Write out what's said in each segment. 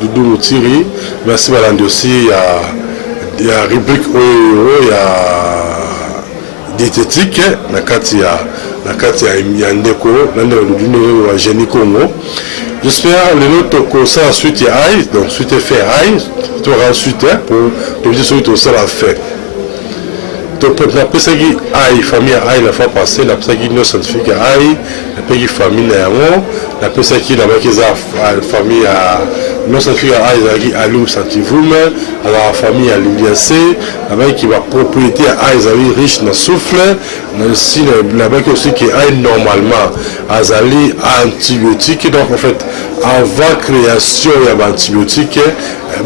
Doudou Moutiri, merci Balandi aussi, il y a rubrique il y a diététique, il y a Ndeko, il y a Génie Congo. J'espère que le nôtre ça ensuite il y a Aïe, donc suite fait Aïe, tu auras ensuite pour te dire ce que ça a fait. Donc la personne qui Aïe, famille Aïe la fois passée, la personne qui non scientifique Aïe, la personne qui famille Néanmoins, la personne qui la famille non scientifique Aïe qui allume Santivoum, la famille à l'Iliacé, la personne qui va propriété Aïe riche dans souffle, aussi la personne aussi qui Aïe normalement azali antibiotique, donc en fait avant création il y a antibiotique,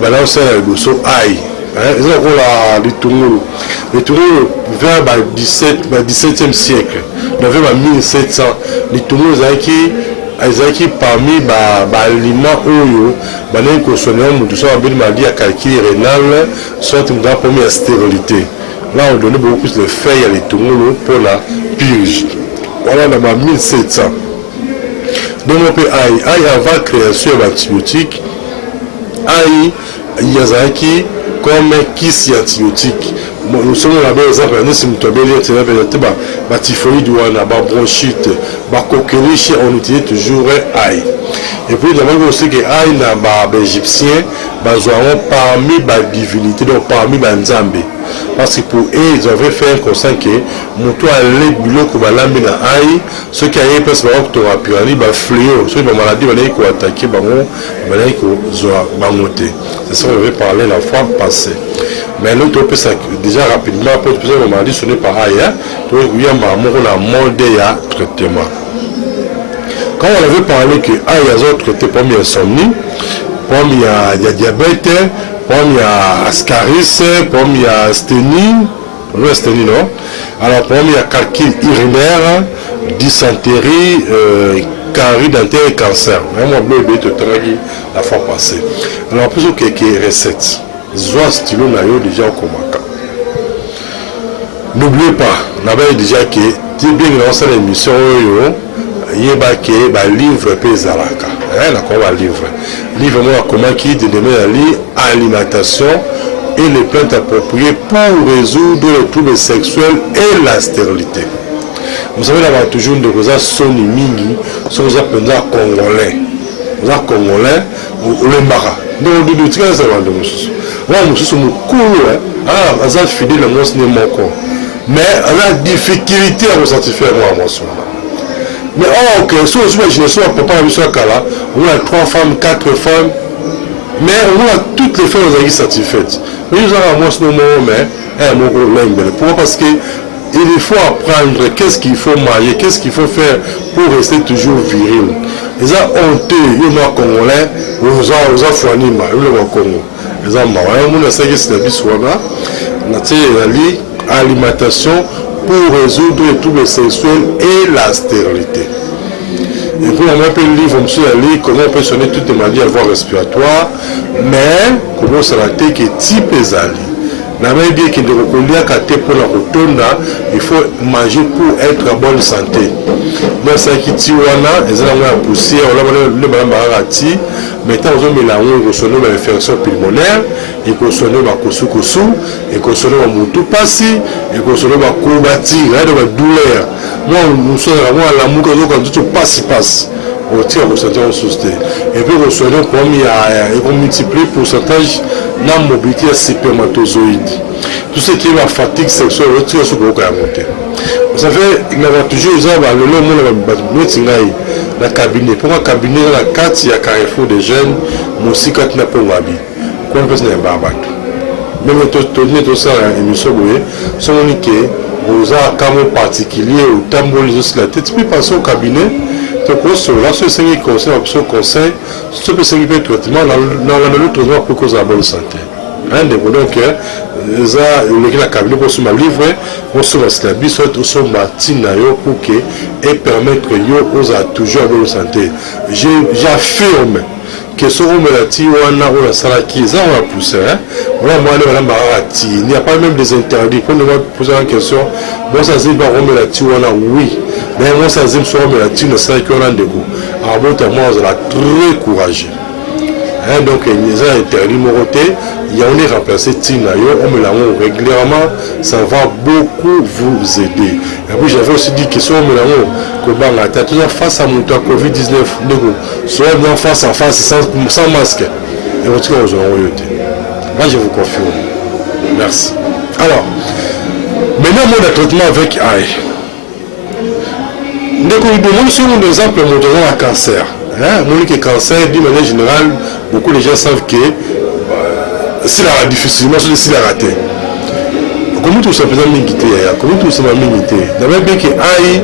ben là on sait la Aïe. Les tourneaux vers le 17e siècle, vers 1700, les tourneaux qui parmi les aliments qui consommés, nous sommes maladie à calcul rénal, soit une première stérilité. Là, on donnait beaucoup plus de feuilles à les tourneaux pour la purge. Voilà, on a 1700. Donc, on peut aïe avant la création d'antibiotiques, aïe, il y a qui comme kiss antibiotique. Nous sommes là par exemple si nous tombons la typhoïde ou la bronchite, la coqueluche, on utilise toujours aïe. Et puis nous avons aussi que aïe na égyptien, parmi les divinités, donc parmi les nzambe. Parce que pour eux, ils avaient fait un constat que moto allait bilo ko balambi na aïe, ceux qui avaient pas ce que tu as pu aller ba fléau, ceux qui ont maladie balai ko attaquer bango, balai ko zoa bangoté. C'est ça qu'on avait parlé la fois passée. Mais l'autre peut ça déjà rapidement après plusieurs maladies sonné par aïe, donc il y a la molde ya traitement. Quand on avait parlé que aïe a autres traités pour mieux insomnie, pour il y a diabète, pour il y a ascaris, pour il y a asthénie, non. Alors pour il y a calcul urinaire, dysenterie, carie dentaire et cancer. Vraiment bébé te travaille la fois passée. Alors plus que quelques recettes. Zoa stylo na yo déjà au komaka. N'oubliez pas, n'avez déjà que tu bien dans l'émission yebake ba livre pezalaka. Là qu'on va livre. Livre moi comment qui de demander alimentation et les plantes appropriées pour résoudre les troubles sexuels et la stérilité. Vous savez là-bas toujours de causes soni mingi, sont des congolais. Les congolais ou les maras. Donc du tout ça va de nous. Moi nous sommes cool ah ça fidèle à moi ce n'est mon corps. Mais on a difficulté à ressentir moi moi ça. Mais ok, si on imagine ça, papa a vu ça là, on a 3 femmes, 4 femmes, mais on a toutes les femmes qui sont satisfaites. Mais nous avons moi ce moment, mais pourquoi? Parce que il faut apprendre qu'est-ce qu'il faut marier, qu'est-ce qu'il faut faire pour rester toujours viril. Les gens honteux, ils sont congolais, ils ont fourni, ils sont Congo. Les gens ont sait que c'est la vie soit là, alimentation pour résoudre les troubles sexuels et la stérilité. Et puis on appelle le livre, comment on peut sonner toutes les maladies à voie respiratoire, mais comment ça va être que type ezali. La même idée que de reconnaître qu'à tes pour la rotonda, il faut manger pour être en bonne santé. Donc ça qui tue wana, ils ont la poussière, on a le malarati, maintenant on a mélangé une infection pulmonaire, et qu'on sonne ma kosu, et qu'on sonne ma moutou passi, et qu'on sonne ma courbature, de ma douleur. Moi, nous sommes vraiment à l'amour quand tout passe. On tire au pourcentage en société. Et puis on sonne comme il y a multiplie le pourcentage de la mobilité spermatozoïde. Tout ce qui est la fatigue sexuelle, on tire sur le monter. Ça fait qu'il y a toujours le cabinet. Pour un cabinet, la carte, il y a Carrefour des jeunes, aussi quand il n'y a pas de habit. Quand on peut même tout ça, émission, si on dit que vous avez un cas particulier ou tambour les oscillateurs, tu peux passer au cabinet. Donc, là, ce qui conseille, conseil, ce qui peut être traitement, dans le traitement pour cause de la bonne santé. Donc, le cabinet pour se livrer, on se la vie, soit au son matin pour que et permettre aux toujours la bonne santé. J'affirme que ce qu'on me l'a dit, on a salaki, ça on a poussé. Il n'y a pas même des interdits. Quand on me pose la question, bon, ça c'est pas on me l'a dit, on a oui. Mais moi, ça c'est on me l'a dit, on a salaki, on a des goûts. Alors, bon, moi, on a très courageux. Donc ils ont interdit Moroté, il y a on est remplacé Tina, on me l'a régulièrement, ça va beaucoup vous aider. Et puis j'avais aussi dit que si on me l'a que tu es face à mon Covid-19, soit face à face sans masque. Et on tient aux royautés. Là je vous confirme. Merci. Alors, maintenant mon traitement avec AI. Donc nous donnons sur un exemple montrant un cancer. Le cancer, d'une manière générale, beaucoup de gens savent que s'il a difficilement, s'il a raté. Comment tout ça peut être mingité? Comment tout ça va mingité? D'abord, bien que AI,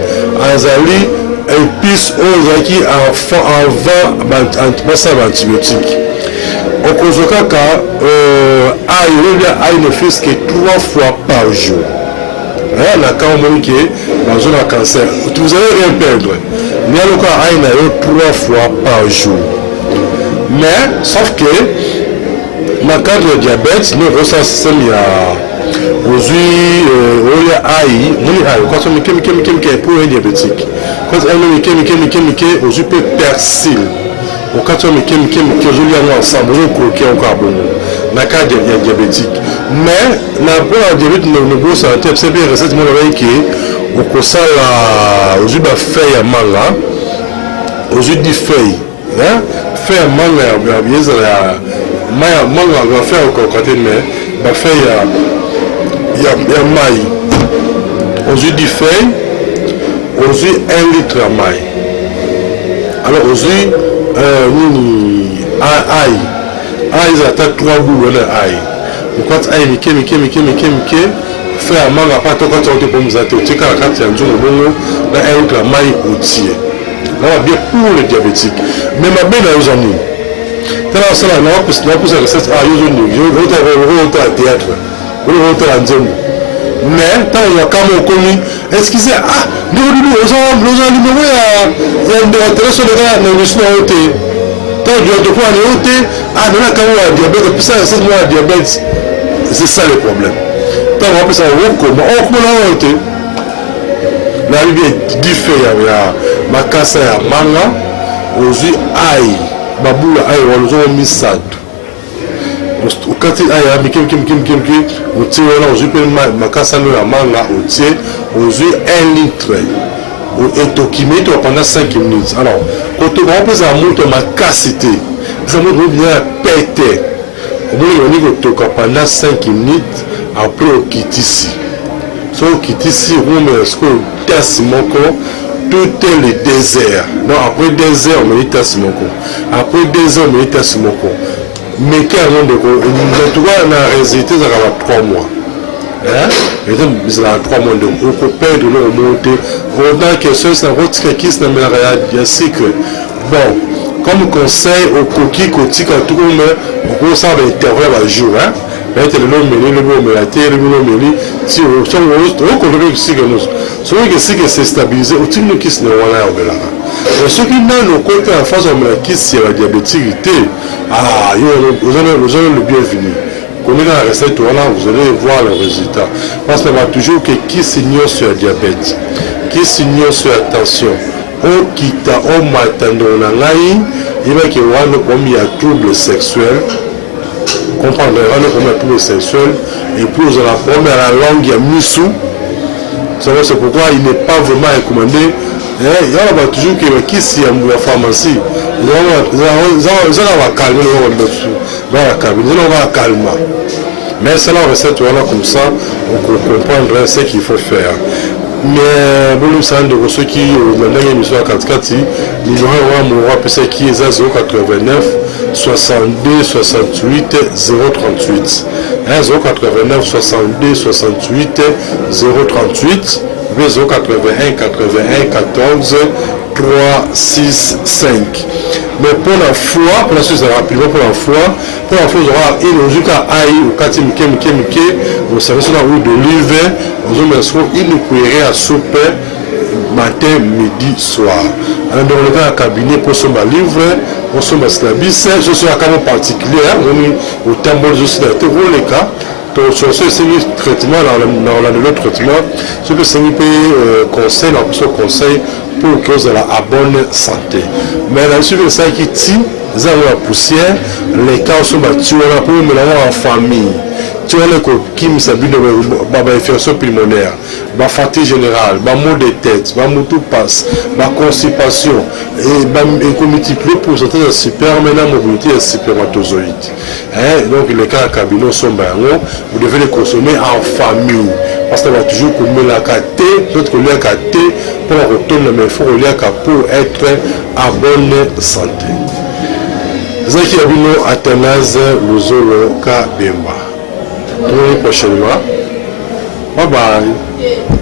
Azali, épices, Ozaki, avant antibiotiques. Au Kozokaka, AI ne fait que 3 fois par jour. Là, quand on dit que dans un cancer, vous allez rien perdre. Il y a le cas AI 3 fois par jour. Mais, sauf que, dans le cadre du diabète, nous ressentons il y a aujourd'hui, quand on est pour un diabétique, quand on est aujourd'hui peut persil. Au cas où on est ensemble, on est encore bon. Dans le cadre du diabétique. Mais, le diabète, nous santé, c'est bien recette, au cours aujourd'hui, feuille à manga, aujourd'hui, feuille. Feuille à manga, bien sûr, manga va faire au côté, mais feuille il y a maille. Aujourd'hui, feuille, aujourd'hui, 1 litre à maille. Alors, aujourd'hui, aïe, ils attaquent 3 boules de aïe. Quand aïe, fait un manque à part quand on te bombe zatétique, quand il y a un jour, on a un autre maille entier. Là, on va bien pour les diabétiques. Mais ma belle à eux en nous. T'as la salle, on a poussé la recette à eux en nous. Je vais au théâtre. Je vais au théâtre. Mais, tant qu'on a quand même connu, excusez, nous, ils ont numéro, il y a une démonstration de gars, nous sommes au thé. Tant que tu peux aller au thé, nous avons quand même un diabète, puis ça, c'est moi un diabète. C'est ça le problème. Tant qu'on peut savoir comment, on l'a au thé. La rivière du fait, il y a ma casse à manga, aux yeux, aïe, baboula, aïe, on nous a mis ça. Quand il y a un peu de temps, on peut ma casse à manga, aux yeux, 1 litre. Et tu mets pendant 5 minutes. Alors, quand on peut monter ma cassité, ça montre bien péter. On dit que pendant 5 minutes, après on quitte ici. Si on quitte ici, on met un test tout est le désert. Non, après 2 heures, on met test après 2 heures, on met test mais carrément, en tout cas, on a résisté à 3 mois. Et donc, il y a 3 mois de on peut perdre le monter. On a que ce soit votre qui se met à secret. Bon, comme conseil au coquille, côté, quand tout le monde, on peut savoir l'intervalle à jour. Mais le nom mêlé, le mot mêlé, le mot mêlé, si on connaît aussi que nous. Celui qui s'est stabilisé, au type de qui se n'est pas là. Et ceux qui n'ont le côté en face de la qui s'est la diabétique, vous avez le bienvenu. Connaissez la recette, vous allez voir le résultat. Parce qu'on va toujours que qui s'ignore sur le diabète, qui s'ignore sur la tension, au kita, au matin, il va y avoir un trouble sexuel. Comprendre le trouble sexuel et puis vous allez prendre la langue, il y a missou. C'est pourquoi il n'est pas vraiment recommandé. Il y a toujours qui s'y a la pharmacie. Ils vont calmer le calmer. Mais c'est la recette comme ça, on comprendra ce qu'il faut faire. Mais bon, c'est un de ceux qui maintenant émission à 4 il y aura un qui est à 089 62 68 038 089 62 68 038 081 81 14 3 6 5. Mais pour la foi, pour la suite rapidement pour la foi, il y aura une logique à aïe au quartier Mike, vous savez sur la route de l'hiver, il nous pourrait à souper matin, midi, soir. Alors dans le cas cabinet pour ce livre, pour ce slabis, je suis à cas particulier, au tambour de société, pour les cas, Donc, sur ce traitement, dans le traitement, ce que c'est un conseil, un conseil pour que vous ayez la bonne santé. Mais là, sur ça qui tient, vous avez la poussière, les cas sont battus, on a pour en famille. Tu vois, qui me s'habille de l'infection pulmonaire, la fatigue générale, la maux de tête, la moto passe, la constipation, et qu'on multiplie pour certains de super, maintenant, mobilité et spermatozoïdes. Donc, les cas à cabinet sont bons, vous devez les consommer en famille. Parce qu'on va toujours commettre la KT, d'autres collègues KT, pour retourner, mais il faut relier pour être en bonne santé. Zaki Abino Athanase Luzolo Kabemba. Prochainement. Bye bye.